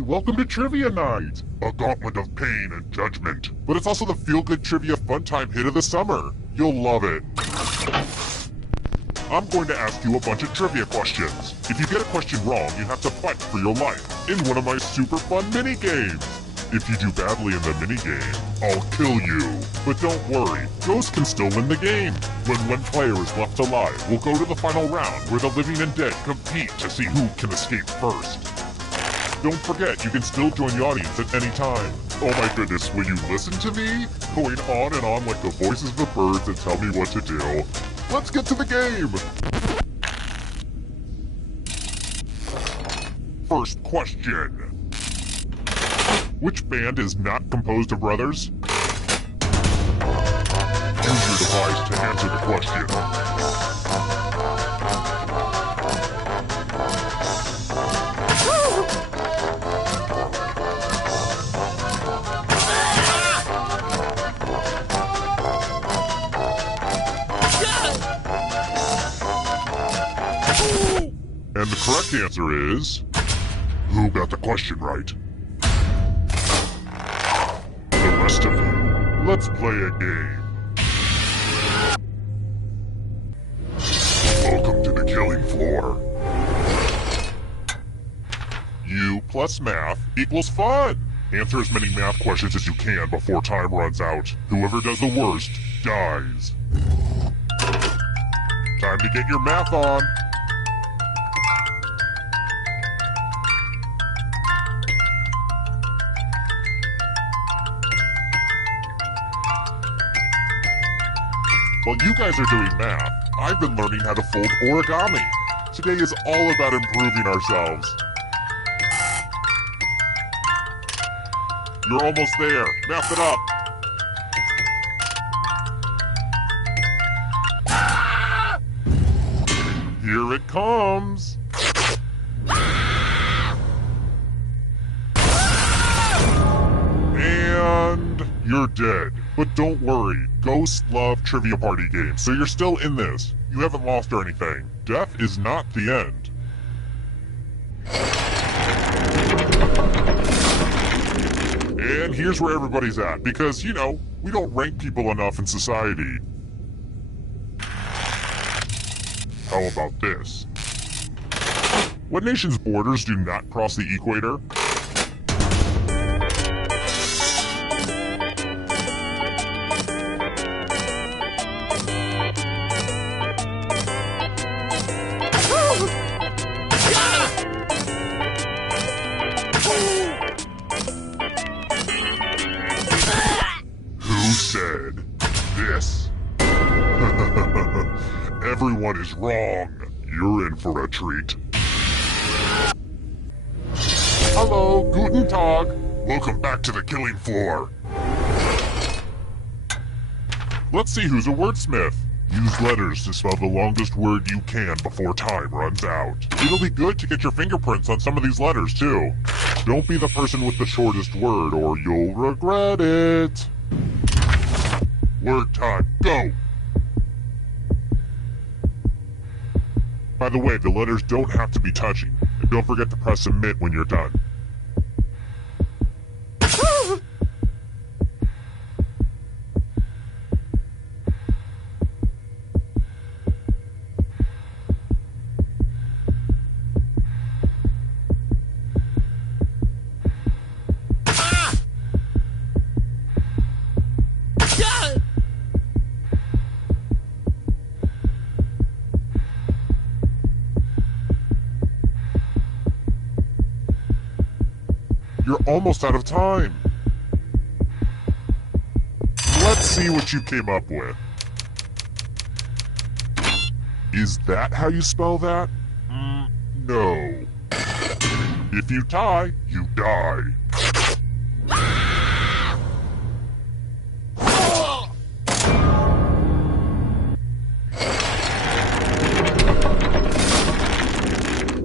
Hey, welcome to Trivia Night! A gauntlet of pain and judgment. But it's also the feel-good trivia fun time hit of the summer. You'll love it. I'm going to ask you a bunch of trivia questions. If you get a question wrong, you have to fight for your life in one of my super fun mini-games. If you do badly in the mini-game, I'll kill you. But don't worry, ghosts can still win the game. When one player is left alive, we'll go to the final round where the living and dead compete to see who can escape first. Don't forget, you can still join the audience at any time. Oh my goodness, will you listen to me? Going on and on like the voices of the birds that tell me what to do. Let's get to the game! First question. Which band is not composed of brothers? Use your device to answer the question. And the correct answer is... Who got the question right? The rest of you, let's play a game. Welcome to the killing floor. U plus math equals fun. Answer as many math questions as you can before time runs out. Whoever does the worst dies. Time to get your math on. While you guys are doing math, I've been learning how to fold origami. Today is all about improving ourselves. You're almost there. Math it up. Here it comes. And you're dead. But don't worry, ghosts love trivia party games, so you're still in this. You haven't lost or anything. Death is not the end. And here's where everybody's at, because, you know, we don't rank people enough in society. How about this? What nation's borders do not cross the equator? Who said this? Everyone is wrong. You're in for a treat. Hello, guten Tag. Welcome back to the killing floor. Let's see who's a wordsmith. Use letters to spell the longest word you can before time runs out. It'll be good to get your fingerprints on some of these letters, too. Don't be the person with the shortest word, or you'll regret it. Word time, go! By the way, the letters don't have to be touching. And don't forget to press submit when you're done. You're almost out of time. Let's see what you came up with. Is that how you spell that? No. If you tie, you die.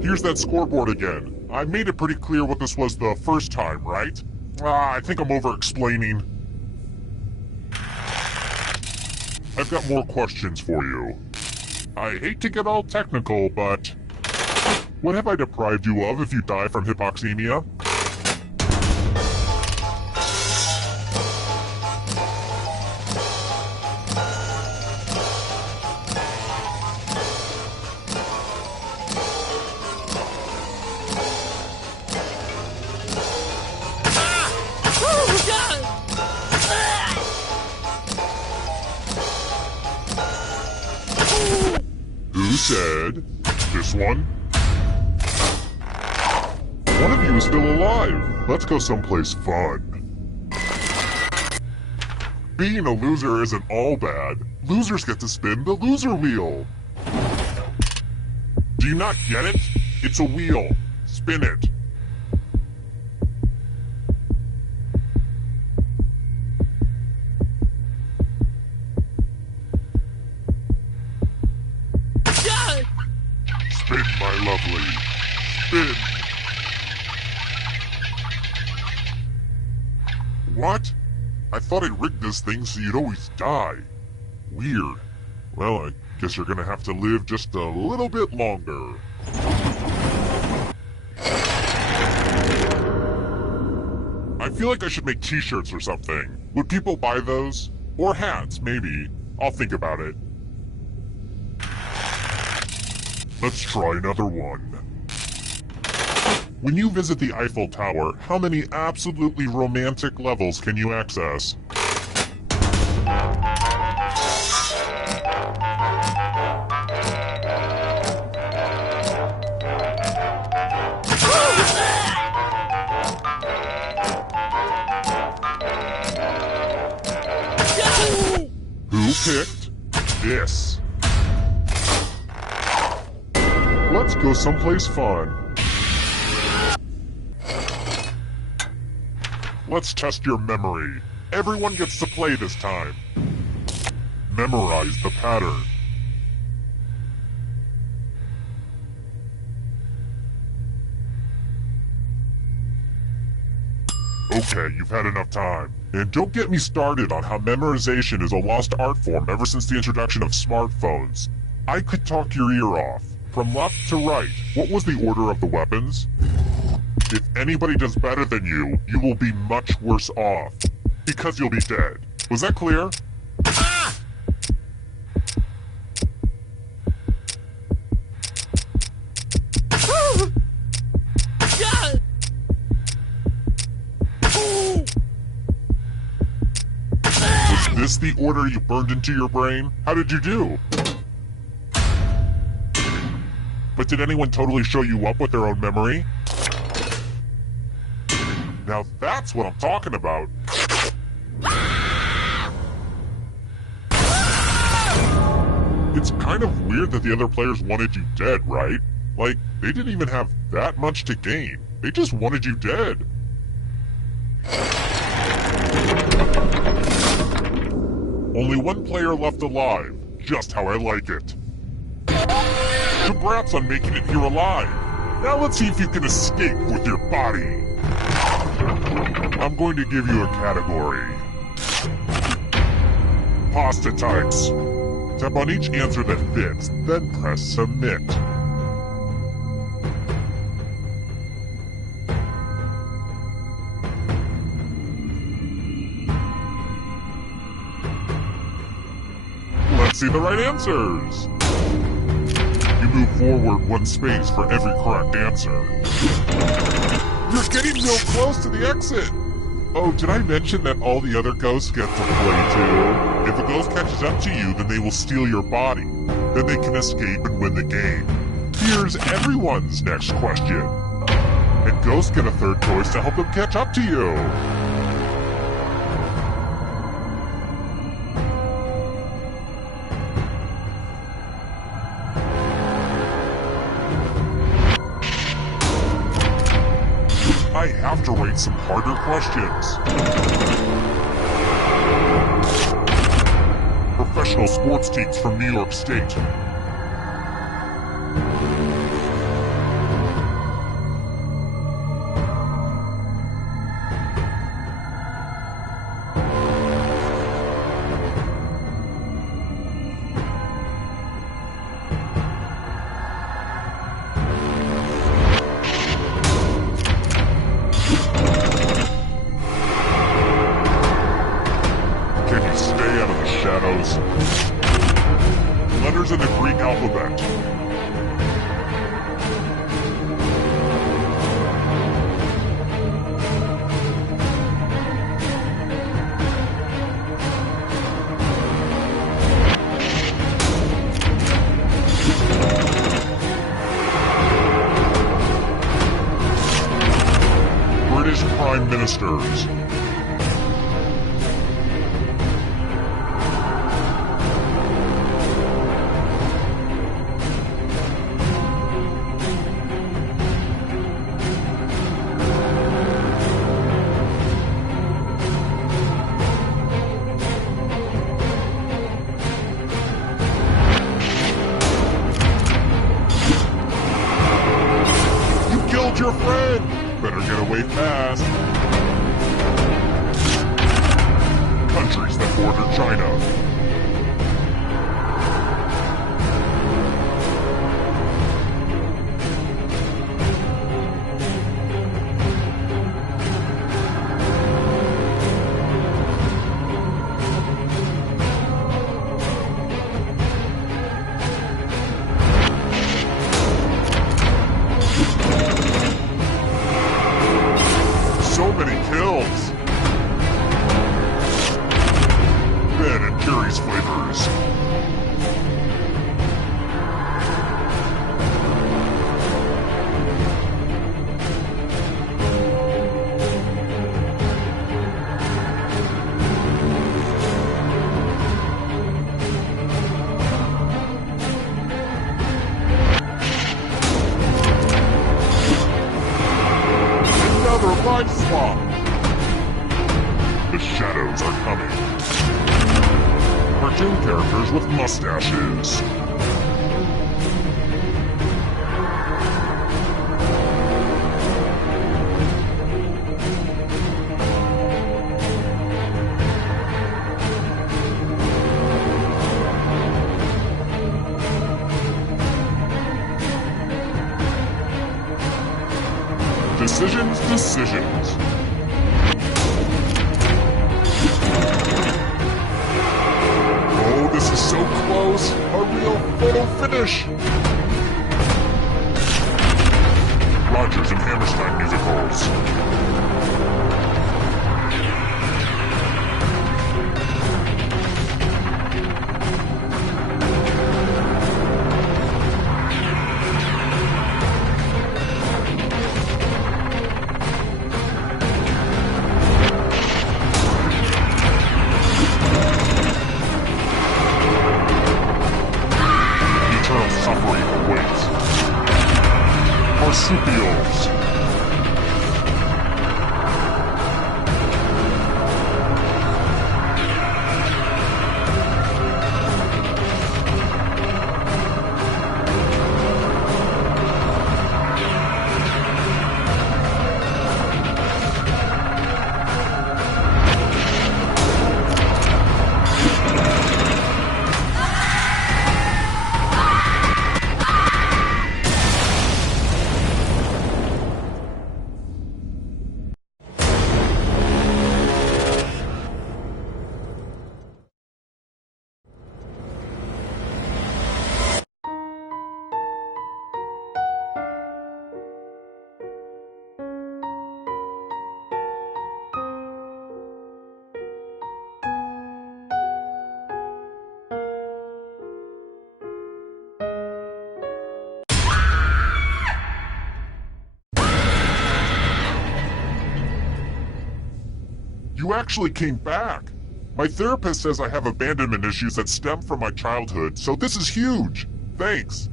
Here's that scoreboard again. I made it pretty clear what this was the first time, right? I think I'm over-explaining. I've got more questions for you. I hate to get all technical, but what have I deprived you of if you die from hypoxemia? You said this one? One of you is still alive. Let's go someplace fun. Being a loser isn't all bad. Losers get to spin the loser wheel. Do you not get it? It's a wheel. Spin it. Spin, my lovely. Spin. What? I thought I rigged this thing so you'd always die. Weird. Well, I guess you're gonna have to live just a little bit longer. I feel like I should make t-shirts or something. Would people buy those? Or hats, maybe. I'll think about it. Let's try another one. When you visit the Eiffel Tower, how many absolutely romantic levels can you access? Who picked this? Let's go someplace fun. Let's test your memory. Everyone gets to play this time. Memorize the pattern. Okay, you've had enough time. And don't get me started on how memorization is a lost art form ever since the introduction of smartphones. I could talk your ear off. From left to right, what was the order of the weapons? If anybody does better than you, you will be much worse off. Because you'll be dead. Was that clear? Was this the order you burned into your brain? How did you do? But did anyone totally show you up with their own memory? Now that's what I'm talking about. It's kind of weird that the other players wanted you dead, right? Like, they didn't even have that much to gain. They just wanted you dead. Only one player left alive. Just how I like it. Congrats on making it here alive. Now let's see if you can escape with your body. I'm going to give you a category. Pasta types. Tap on each answer that fits, then press submit. Let's see the right answers. You move forward one space for every correct answer. You're getting real close to the exit. Oh, did I mention that all the other ghosts get to play too? If a ghost catches up to you, then they will steal your body. Then they can escape and win the game. Here's everyone's next question. And ghosts get a third choice to help them catch up to you. I have to rate some harder questions. Professional sports teams from New York State. Shadows. Letters in the Greek alphabet. canisters. Your friend! Better get away fast. Countries that border China. So many kills! Ben and Jerry's flavors. Life swap! The shadows are coming. Cartoon characters with mustaches. Decisions. Oh, this is so close. A real photo finish. Rogers and Hammerstein musicals. Suffering awaits. Marsupials. You actually came back. My therapist says I have abandonment issues that stem from my childhood, so this is huge. Thanks.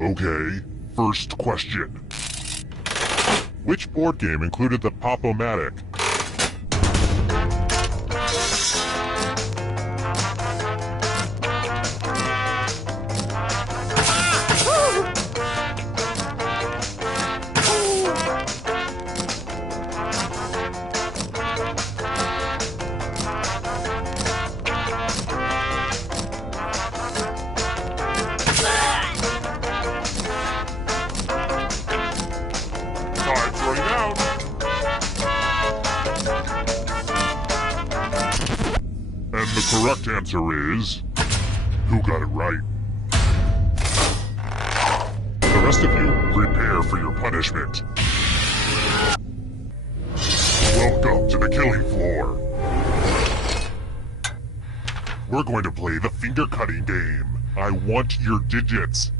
Okay, first question. Which board game included the Pop-O-Matic? And the correct answer is... who got it right? The rest of you, prepare for your punishment. Welcome to the killing floor. We're going to play the finger-cutting game. I want your digits.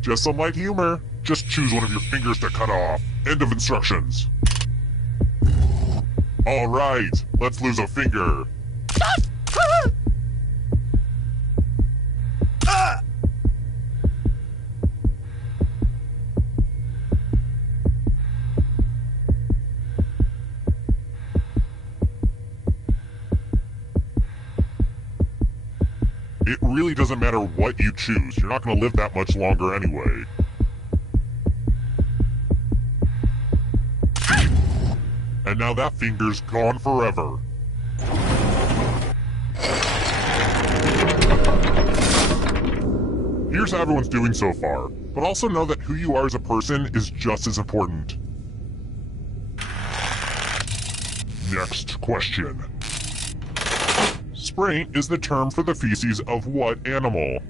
Just some light humor. Just choose one of your fingers to cut off. End of instructions. Alright, let's lose a finger. It really doesn't matter what you choose. You're not going to live that much longer anyway. And now that finger's gone forever. Here's how everyone's doing so far, but also know that who you are as a person is just as important. Next question. Spray is the term for the feces of what animal?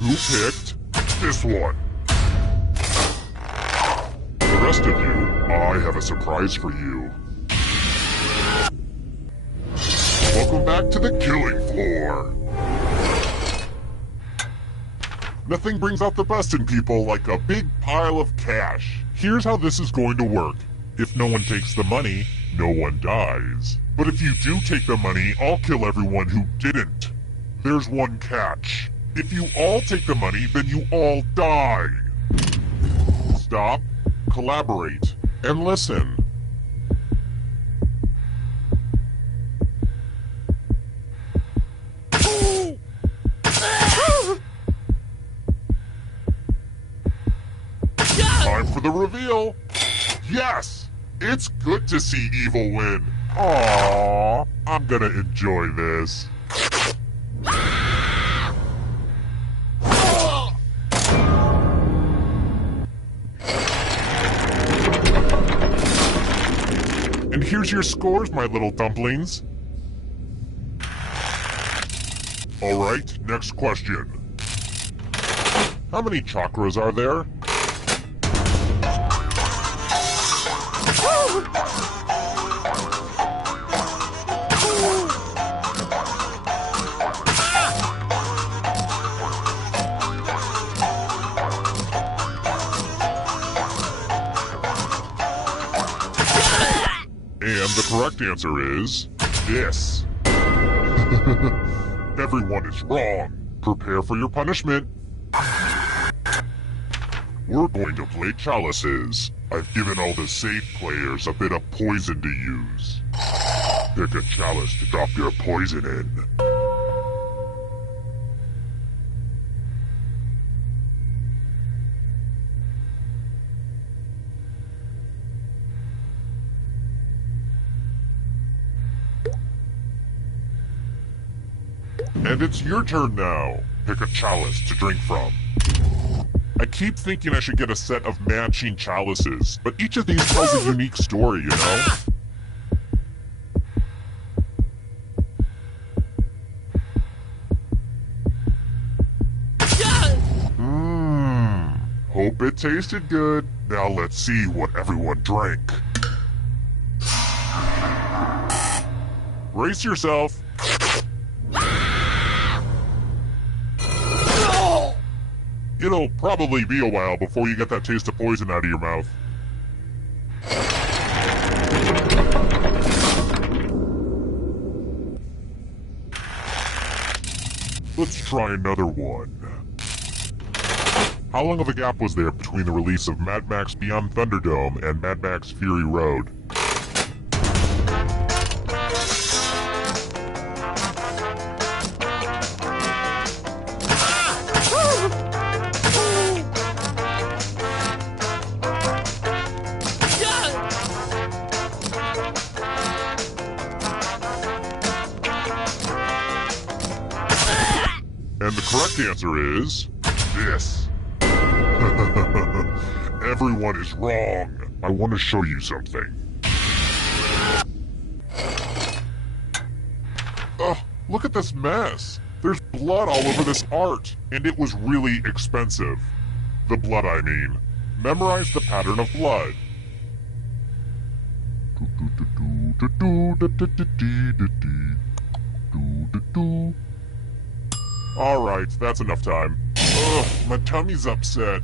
Who picked this one? The rest of you, I have a surprise for you. Welcome back to the killing floor. Nothing brings out the best in people like a big pile of cash. Here's how this is going to work. If no one takes the money, no one dies. But if you do take the money, I'll kill everyone who didn't. There's one catch. If you all take the money, then you all die. Stop, collaborate, and listen. Time for the reveal. Yes, it's good to see evil win. Aww, I'm gonna enjoy this. And here's your scores, my little dumplings. Alright, next question. How many chakras are there? And the correct answer is this. Everyone is wrong. Prepare for your punishment. We're going to play chalices. I've given all the safe players a bit of poison to use. Pick a chalice to drop your poison in. And it's your turn now. Pick a chalice to drink from. I keep thinking I should get a set of matching chalices, but each of these tells a unique story, you know? Hope it tasted good. Now let's see what everyone drank. Brace yourself. It'll probably be a while before you get that taste of poison out of your mouth. Let's try another one. How long of a gap was there between the release of Mad Max Beyond Thunderdome and Mad Max Fury Road? And the correct answer is this. Everyone is wrong. I want to show you something. Look at this mess. There's blood all over this art, and it was really expensive. The blood, I mean. Memorize the pattern of blood. Alright, that's enough time. Ugh, my tummy's upset.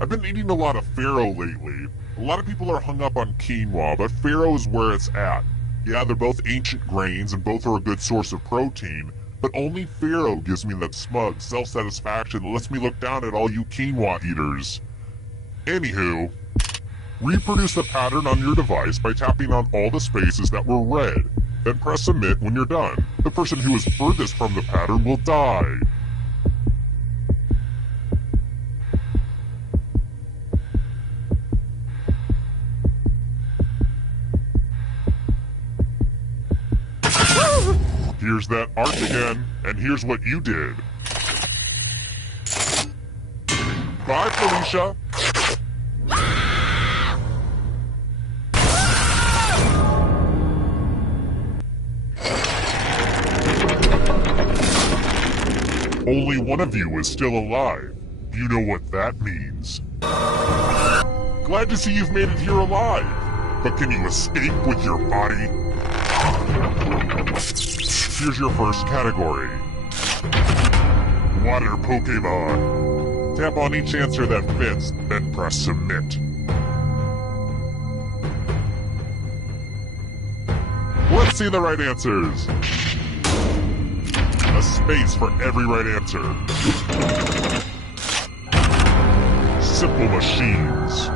I've been eating a lot of farro lately. A lot of people are hung up on quinoa, but farro is where it's at. Yeah, they're both ancient grains and both are a good source of protein, but only farro gives me that smug self-satisfaction that lets me look down at all you quinoa eaters. Anywho, reproduce the pattern on your device by tapping on all the spaces that were red. Then press submit when you're done. The person who is furthest from the pattern will die. Here's that art again, and here's what you did. Bye, Felicia. Only one of you is still alive. You know what that means. Glad to see you've made it here alive. But can you escape with your body? Here's your first category. Water Pokemon. Tap on each answer that fits, then press submit. Let's see the right answers. A space for every right answer. Simple machines.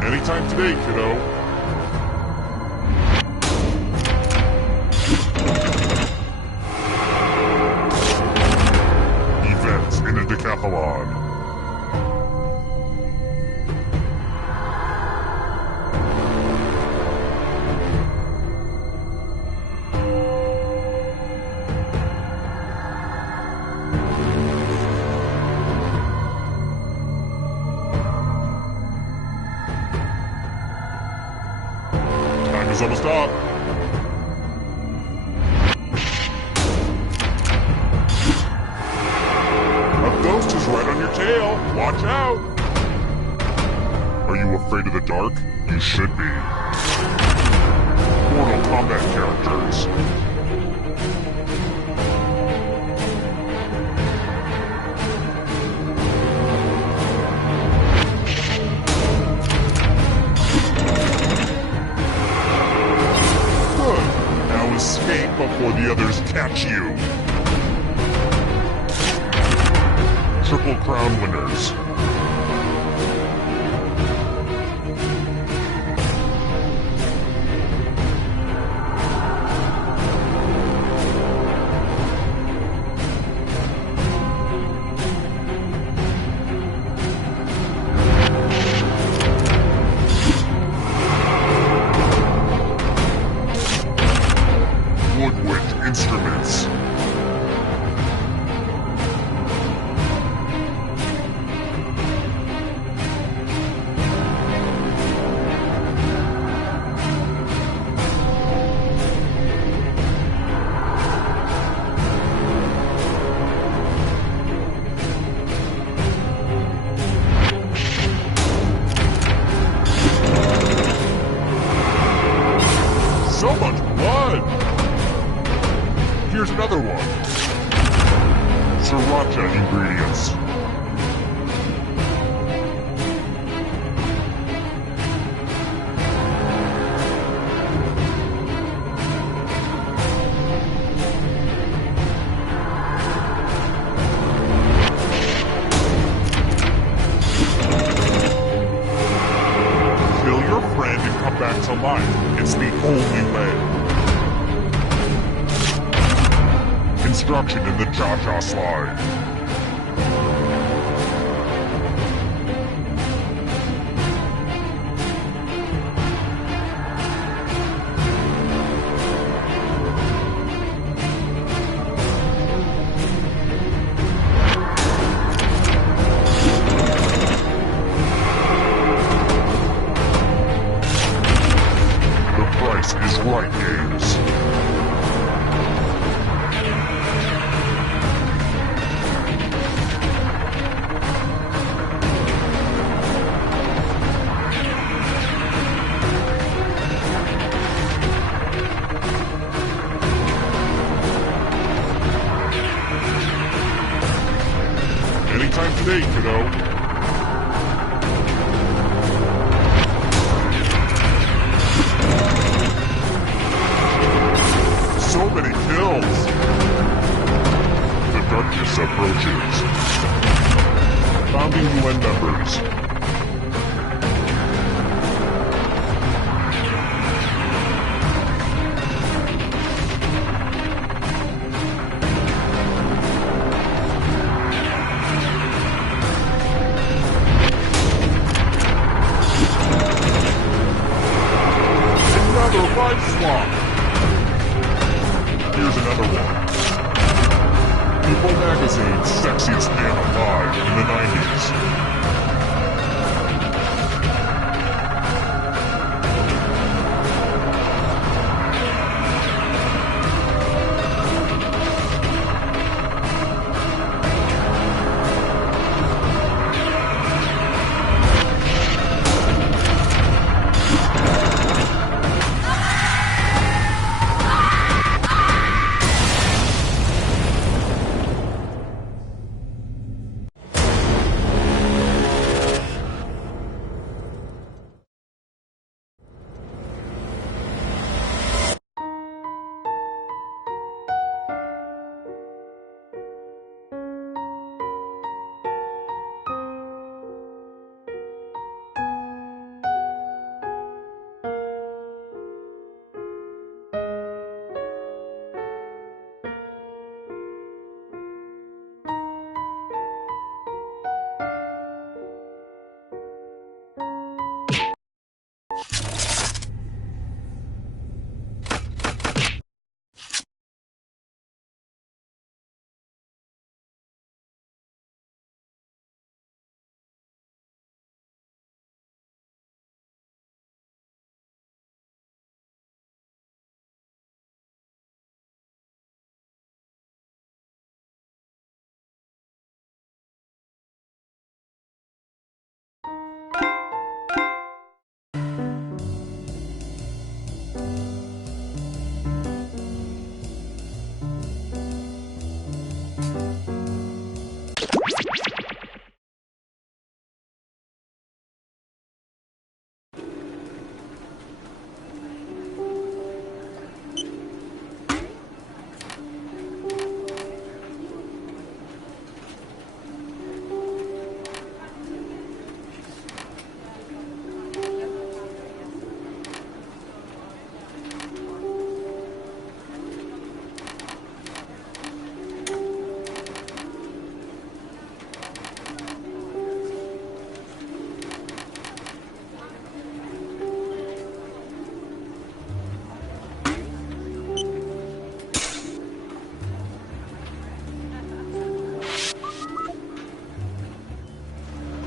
Anytime today, kiddo. Events in a decathlon. Time is almost up. A ghost is right on your tail. Watch out. Are you afraid of the dark? You should be. Mortal Kombat characters. Escape before the others catch you. Triple Crown winners. Woodwind instruments. So much blood! Here's another one. Sriracha ingredients. Kill your friend and come back to life. It's the only way. Construction in the Cha-Cha slide. Anytime today, kiddo. So many kills! The darkness approaches. Founding UN members. Another life swap! Here's another one. People Magazine's sexiest man alive in the 90s.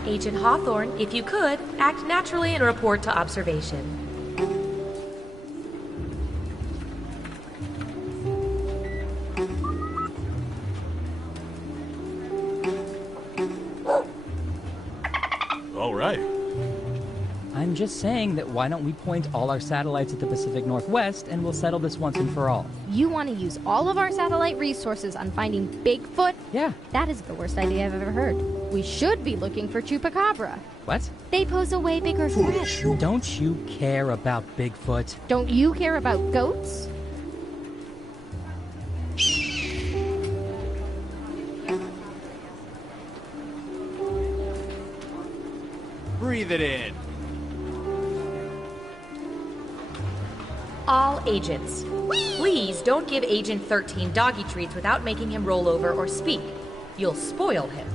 Agent Hawthorne, if you could, act naturally and report to observation. All right. I'm just saying that why don't we point all our satellites at the Pacific Northwest and we'll settle this once and for all. You want to use all of our satellite resources on finding Bigfoot? Yeah. That is the worst idea I've ever heard. We should be looking for Chupacabra. What? They pose a way bigger threat. Don't you care about Bigfoot? Don't you care about goats? Breathe it in. All agents, please don't give Agent 13 doggy treats without making him roll over or speak. You'll spoil him.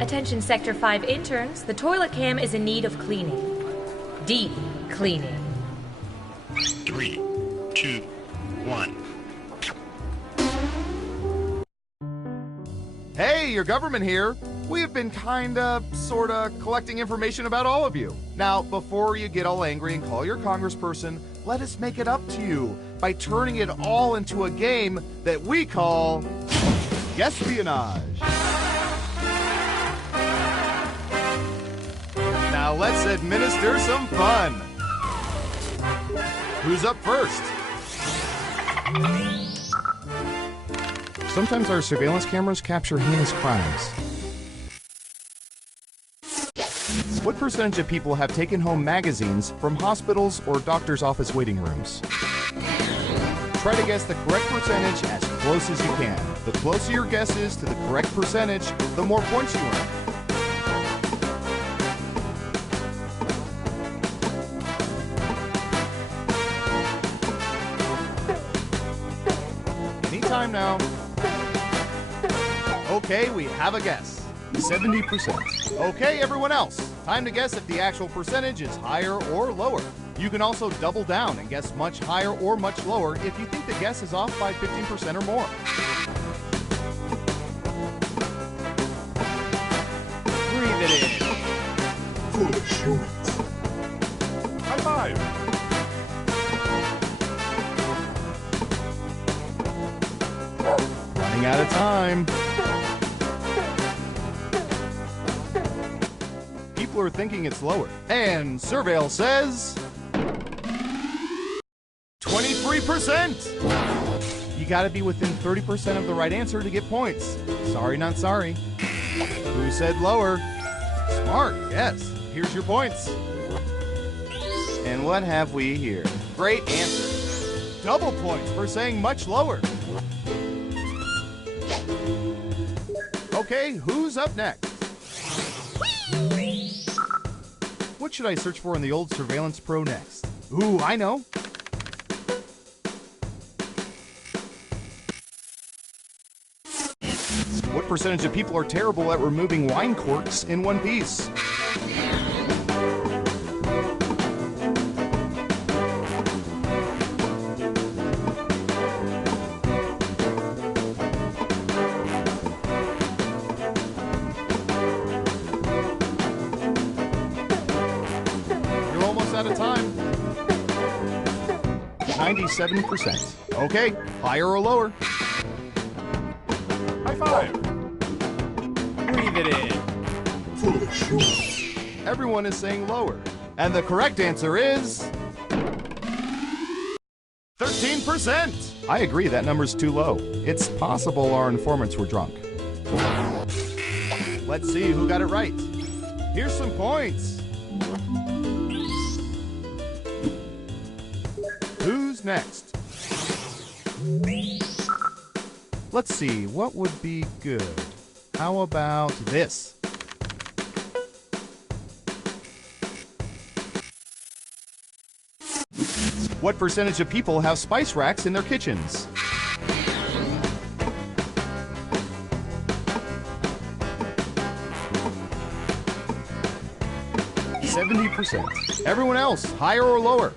Attention Sector 5 interns, the toilet cam is in need of cleaning. Deep cleaning. 3, 2, 1. Hey, your government here. We have been sorta collecting information about all of you. Now, before you get all angry and call your congressperson, let us make it up to you by turning it all into a game that we call Espionage. Now let's administer some fun. Who's up first? Sometimes our surveillance cameras capture heinous crimes. What percentage of people have taken home magazines from hospitals or doctor's office waiting rooms? Try to guess the correct percentage as close as you can. The closer your guess is to the correct percentage, the more points you earn. Anytime now. Okay, we have a guess. 70%. Okay, everyone else. Time to guess if the actual percentage is higher or lower. You can also double down and guess much higher or much lower if you think the guess is off by 15% or more. Breathe it in. Foolish humans. High five. Running out of time. People are thinking it's lower. And Surveil says 23%. You gotta be within 30% of the right answer to get points. Sorry, not sorry. Who said lower? Smart, yes. Here's your points. And what have we here? Great answer. Double points for saying much lower. Okay, who's up next? What should I search for in the old Surveillance Pro next? Ooh, I know. What percentage of people are terrible at removing wine corks in one piece? You're almost out of time. 97%. Okay, higher or lower? High five. Breathe it in. Foolish humans. Everyone is saying lower. And the correct answer is 13%. I agree, that number's too low. It's possible our informants were drunk. Let's see who got it right. Here's some points. Who's next? Let's see, what would be good? How about this? What percentage of people have spice racks in their kitchens? %. Everyone else, higher or lower?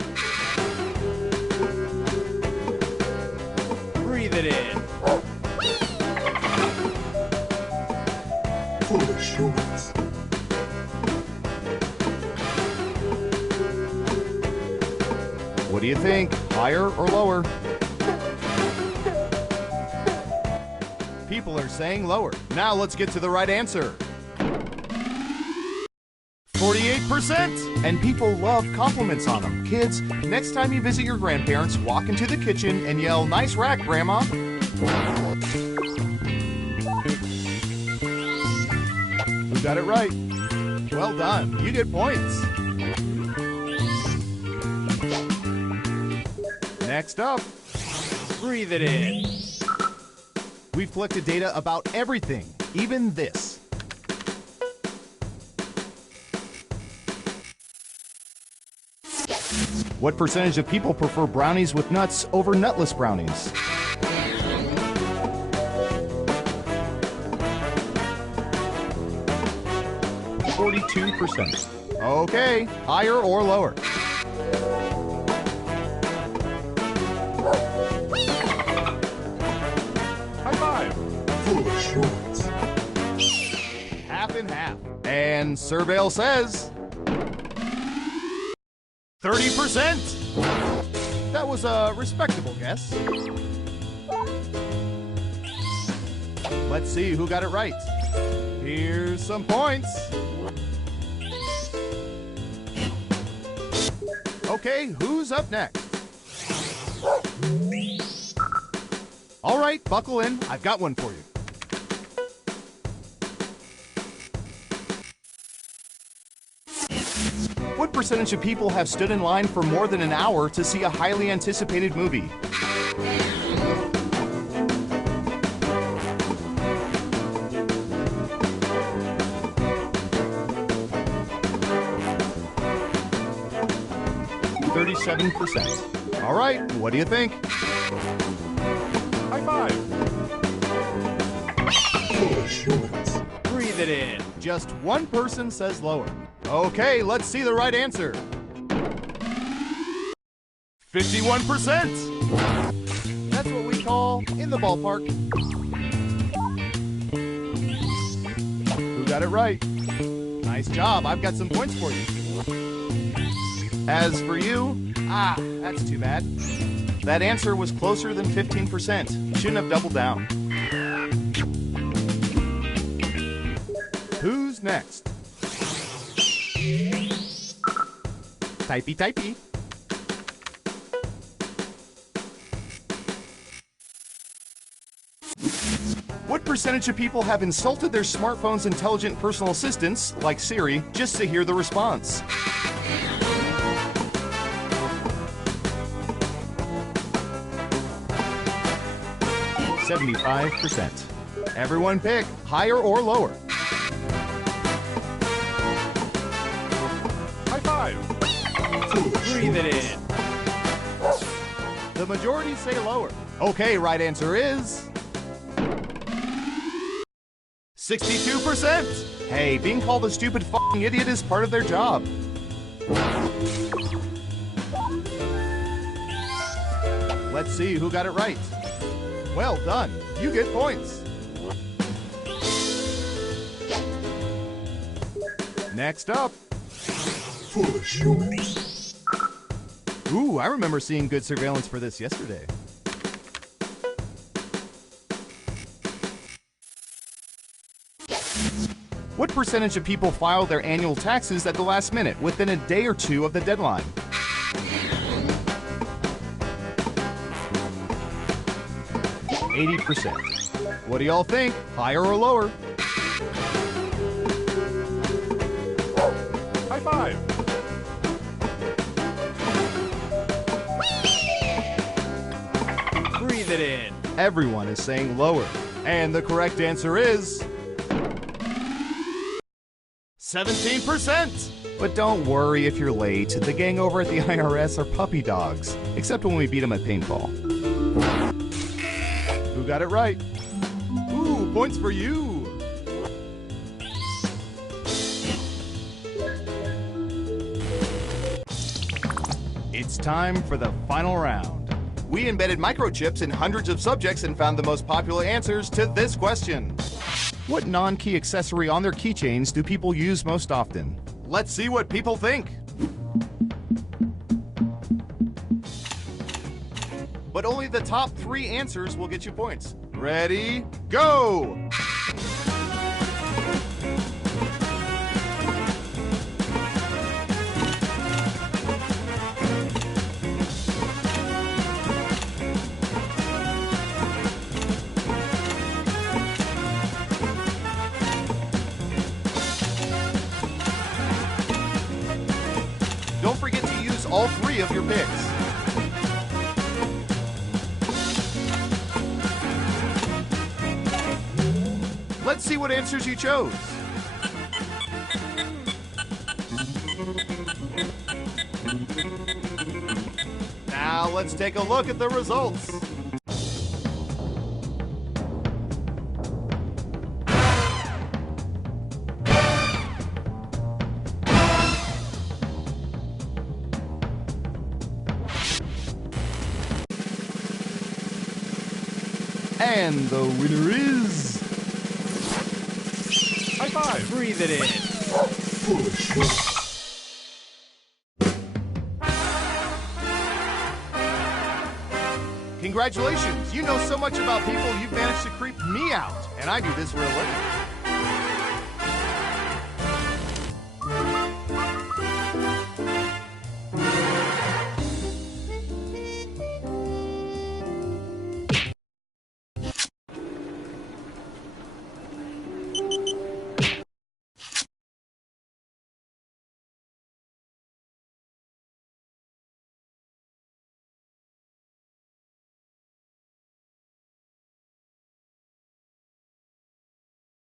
Breathe it in. Foolish humans. What do you think? Higher or lower? People are saying lower. Now let's get to the right answer. 48%! And people love compliments on them. Kids, next time you visit your grandparents, walk into the kitchen and yell, "Nice rack, Grandma." Who got it right? Well done. You get points. Next up, Breathe it in. we've collected data about everything, even this. What percentage of people prefer brownies with nuts over nutless brownies? %. Okay, higher or lower? High five. Foolish humans. Half and half. And Surveil says 30%. That was a respectable guess. Let's see who got it right. Here's some points. Okay, who's up next? All right, buckle in. I've got one for you. What percentage of people have stood in line for more than an hour to see a highly anticipated movie? %. All right, what do you think? High five. Breathe it in. Just one person says lower. Okay, let's see the right answer. 51%. That's what we call in the ballpark. Who got it right? Nice job. I've got some points for you. As for you, that's too bad. That answer was closer than 15%. Shouldn't have doubled down. Who's next? Typey, typey. What percentage of people have insulted their smartphone's intelligent personal assistants, like Siri, just to hear the response? %. Everyone pick higher or lower. High five. Breathe it in. The majority say lower. Okay, right answer is 62%. Hey, being called a stupid f***ing idiot is part of their job. Let's see who got it right. Well done. You get points. Next up. Foolish humans. Ooh, I remember seeing good surveillance for this yesterday. What percentage of people file their annual taxes at the last minute, within a day or two of the deadline? %. What do y'all think? Higher or lower? High five. Breathe it in. Everyone is saying lower. And the correct answer is 17%. But don't worry if you're late. The gang over at the IRS are puppy dogs, except when we beat them at paintball. Who got it right? Ooh, points for you. It's time for the final round. We embedded microchips in hundreds of subjects and found the most popular answers to this question. What non-key accessory on their keychains do people use most often? Let's see what people think. But only the top 3 answers will get you points. Ready, go! Don't forget to use all 3 of your picks. Let's see what answers you chose. Now let's take a look at the results. And the winner is... High five. Breathe it in. Foolish humans. Congratulations! You know so much about people, you've managed to creep me out. And I do this for a living.